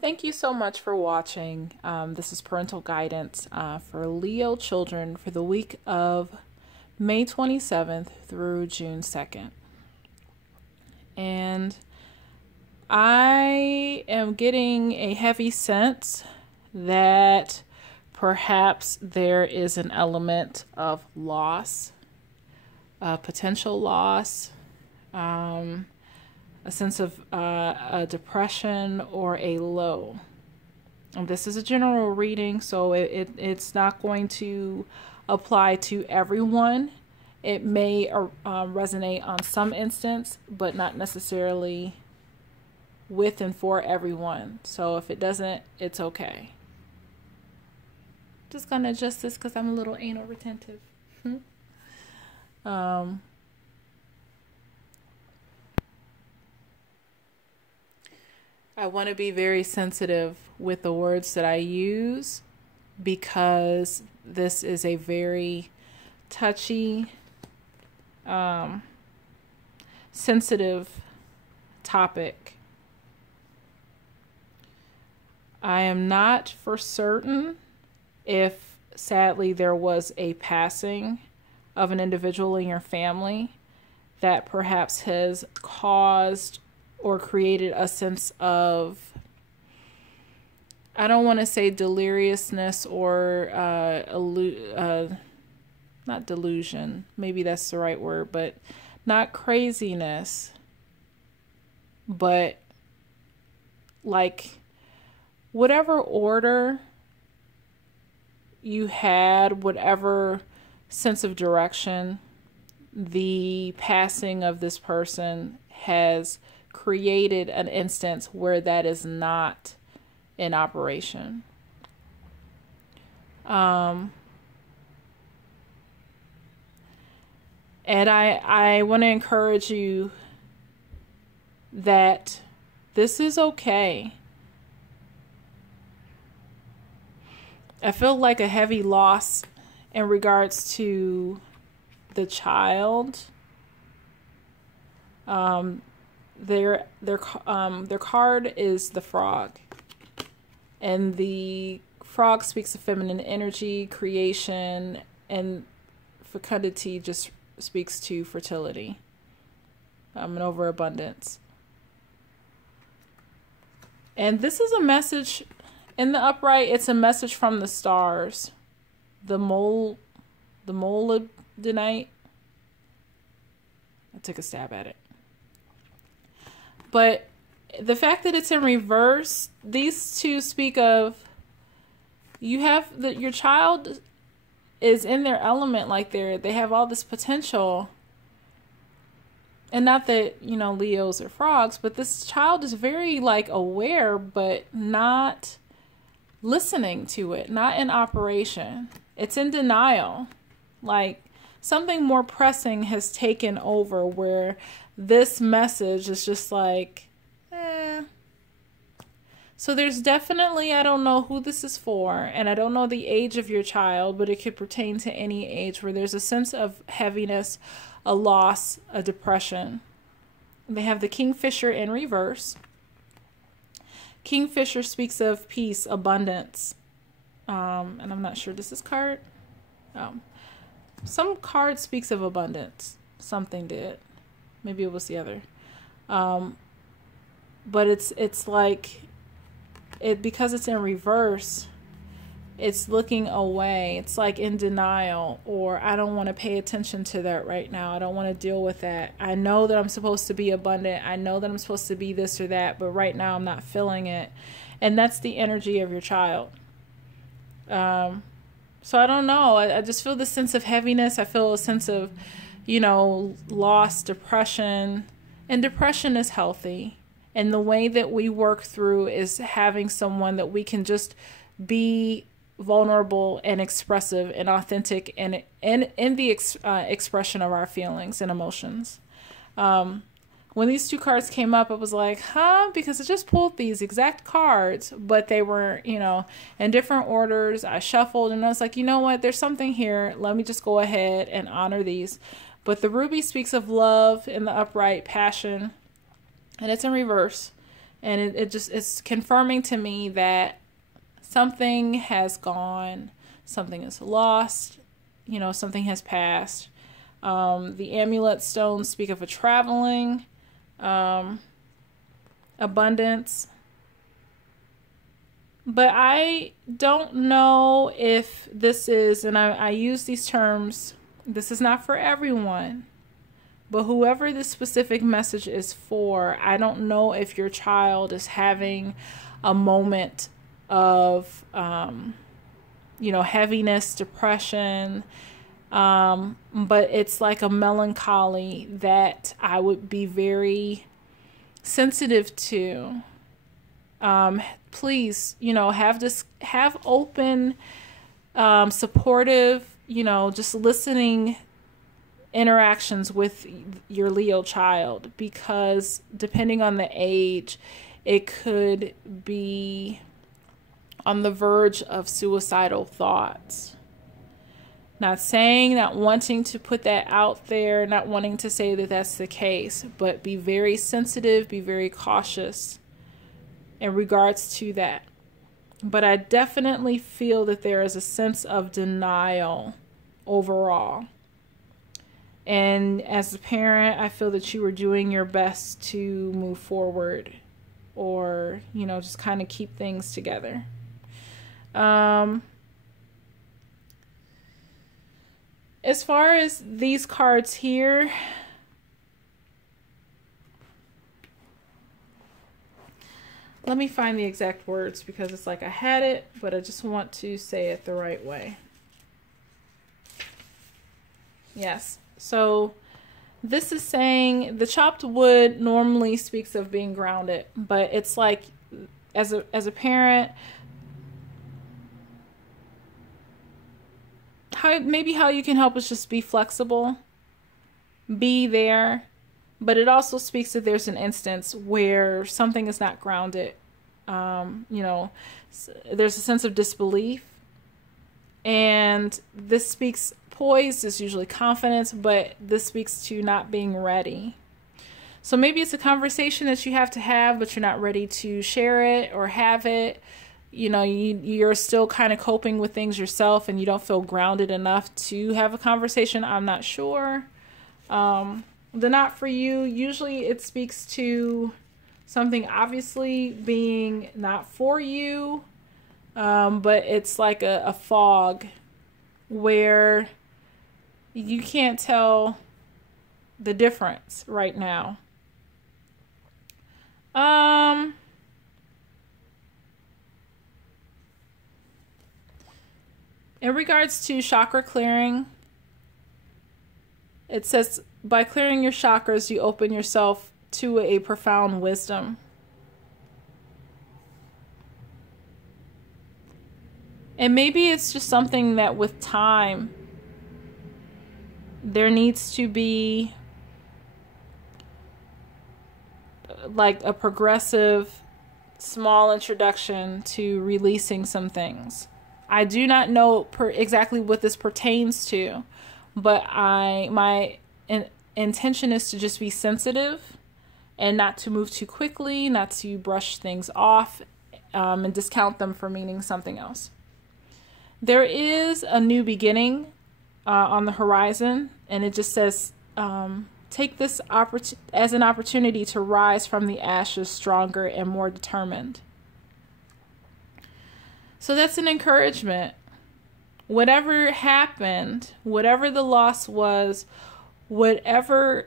Thank you so much for watching. This is parental guidance for Leo children for the week of May 27th through June 2nd. And I am getting a heavy sense that perhaps there is an element of loss, potential loss, a sense of a depression or a low. And this is a general reading, so it's not going to apply to everyone. It may resonate on some instance, but not necessarily with and for everyone. So if it doesn't, it's okay. Just gonna adjust this because I'm a little anal retentive. I want to be very sensitive with the words that I use because this is a very touchy, sensitive topic. I am not for certain if sadly there was a passing of an individual in your family that perhaps has caused or created a sense of, I don't want to say deliriousness or not delusion, maybe that's the right word, but not craziness, but like whatever order you had, whatever sense of direction the passing of this person has created an instance where that is not in operation. And I want to encourage you that this is okay. I feel like a heavy loss in regards to the child. Their card is the frog, and the frog speaks of feminine energy, creation, and fecundity just speaks to fertility, and overabundance. And this is a message in the upright. It's a message from the stars, the molybdenite. I took a stab at it. But the fact that it's in reverse, these two speak of your child is in their element, like they have all this potential. And not that, Leos are frogs, but this child is very aware, but not listening to it, not in operation. It's in denial. Like something more pressing has taken over where this message is just So there's definitely, I don't know who this is for, and I don't know the age of your child, but it could pertain to any age where there's a sense of heaviness, a loss, a depression. They have the Kingfisher in reverse. Kingfisher speaks of peace, abundance. And I'm not sure, does this card? Some card speaks of abundance. Something did. Maybe it was the other. But it's like, because it's in reverse, it's looking away. It's like in denial, or I don't want to pay attention to that right now. I don't want to deal with that. I know that I'm supposed to be abundant. I know that I'm supposed to be this or that, but right now I'm not feeling it. And that's the energy of your child. So I don't know. I just feel this sense of heaviness. I feel a sense of, loss, depression. And depression is healthy. And the way that we work through is having someone that we can just be vulnerable and expressive and authentic and in the expression of our feelings and emotions. When these two cards came up, I was like, because I just pulled these exact cards, but they were, in different orders. I shuffled and I was like, you know what? There's something here. Let me just go ahead and honor these. But the ruby speaks of love in the upright, passion, and it's in reverse. And it's confirming to me that something has gone, something is lost, something has passed. The amulet stones speak of a traveling, abundance. But I don't know if this is, and I use these terms, this is not for everyone, but whoever this specific message is for, I don't know if your child is having a moment of, heaviness, depression, but it's like a melancholy that I would be very sensitive to. Please, have open, supportive, just listening interactions with your Leo child, because depending on the age, it could be on the verge of suicidal thoughts. Not saying, not wanting to put that out there, not wanting to say that that's the case, but be very sensitive, be very cautious in regards to that. But I definitely feel that there is a sense of denial overall. And as a parent, I feel that you were doing your best to move forward or, just kind of keep things together. As far as these cards here, let me find the exact words because it's like I had it, but I just want to say it the right way. Yes. So this is saying the chopped wood normally speaks of being grounded, but it's like as a parent, how you can help is just be flexible, be there. But it also speaks that there's an instance where something is not grounded. There's a sense of disbelief. And this speaks, poised is usually confidence, but this speaks to not being ready. So maybe it's a conversation that you have to have, but you're not ready to share it or have it. You're still kind of coping with things yourself and you don't feel grounded enough to have a conversation. I'm not sure. The not for you, usually it speaks to something obviously being not for you, but it's like a fog where you can't tell the difference right now. In regards to chakra clearing, it says, by clearing your chakras, you open yourself to a profound wisdom. And maybe it's just something that with time, there needs to be like a progressive, small introduction to releasing some things. I do not know exactly what this pertains to, but my intention is to just be sensitive and not to move too quickly, not to brush things off and discount them for meaning something else. There is a new beginning on the horizon, and it just says, take this as an opportunity to rise from the ashes stronger and more determined. So that's an encouragement. Whatever happened, whatever the loss was, whatever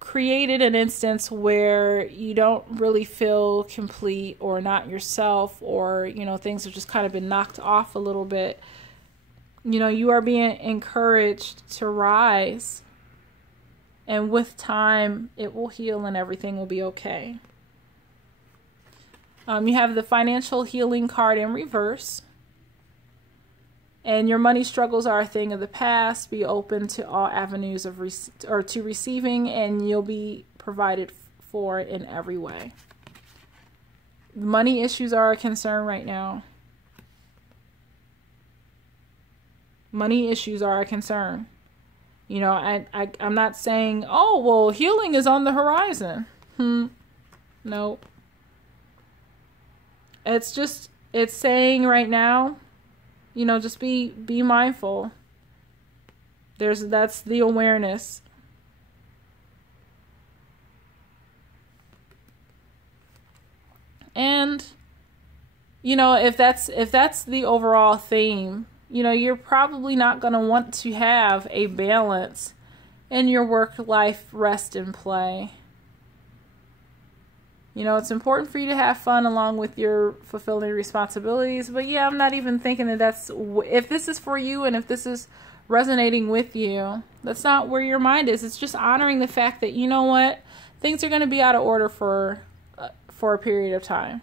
created an instance where you don't really feel complete or not yourself, or, things have just kind of been knocked off a little bit, you are being encouraged to rise. And with time, it will heal and everything will be okay. You have the financial healing card in reverse. And your money struggles are a thing of the past. Be open to all avenues of to receiving, and you'll be provided for in every way. Money issues are a concern right now. Money issues are a concern. I'm not saying, oh, well, healing is on the horizon. Nope. it's saying right now, just be mindful. That's the awareness. And if that's the overall theme, you're probably not going to want to have a balance in your work life, rest and play. It's important for you to have fun along with your fulfilling responsibilities. But yeah, I'm not even thinking if this is for you and if this is resonating with you, that's not where your mind is. It's just honoring the fact that, what, things are going to be out of order for a period of time.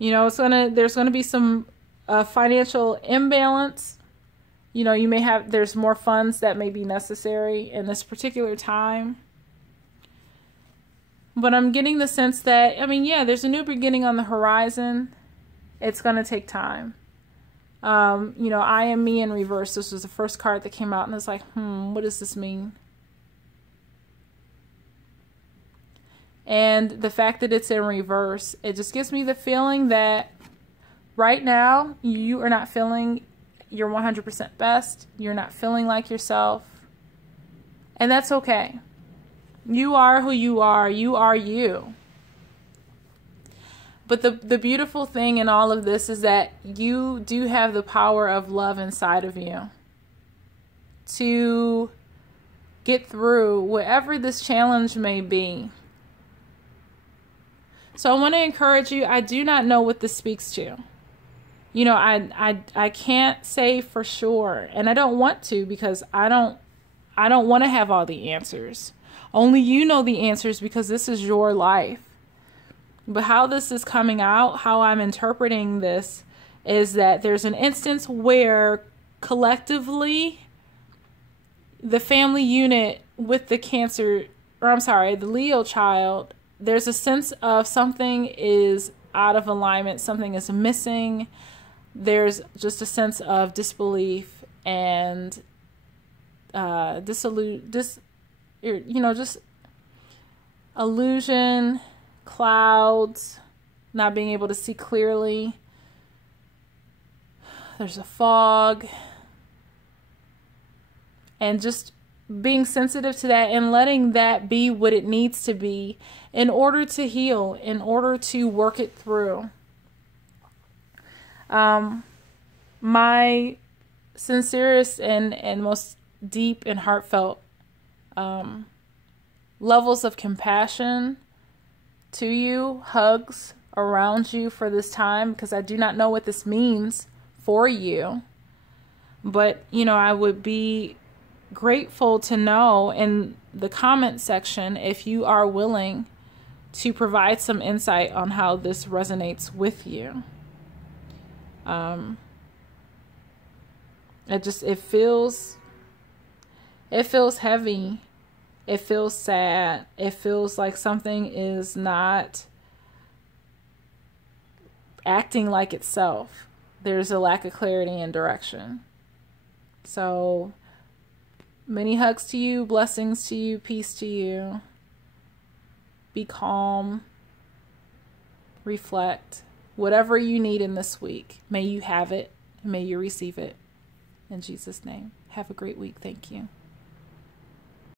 There's going to be some financial imbalance. There's more funds that may be necessary in this particular time. But I'm getting the sense that, there's a new beginning on the horizon. It's going to take time. I am me in reverse. This was the first card that came out, and it's like, what does this mean? And the fact that it's in reverse, it just gives me the feeling that right now, you are not feeling your 100% best. You're not feeling like yourself. And that's okay. You are who you are. You are you. But the beautiful thing in all of this is that you do have the power of love inside of you to get through whatever this challenge may be. So I want to encourage you. I do not know what this speaks to. I can't say for sure, and I don't want to, because I don't want to have all the answers. Only you know the answers, because this is your life. But how this is coming out, how I'm interpreting this, is that there's an instance where collectively the family unit with the the Leo child, there's a sense of something is out of alignment, something is missing. There's just a sense of disbelief and just illusion, clouds, not being able to see clearly. There's a fog. And just being sensitive to that and letting that be what it needs to be in order to heal, in order to work it through. My sincerest and most deep and heartfelt levels of compassion to you, hugs around you for this time, because I do not know what this means for you. But, I would be grateful to know in the comment section if you are willing to provide some insight on how this resonates with you. It feels heavy. It feels sad. It feels like something is not acting like itself. There's a lack of clarity and direction. So many hugs to you, blessings to you, peace to you. Be calm. Reflect. Whatever you need in this week, may you have it. May you receive it. In Jesus' name. Have a great week. Thank you.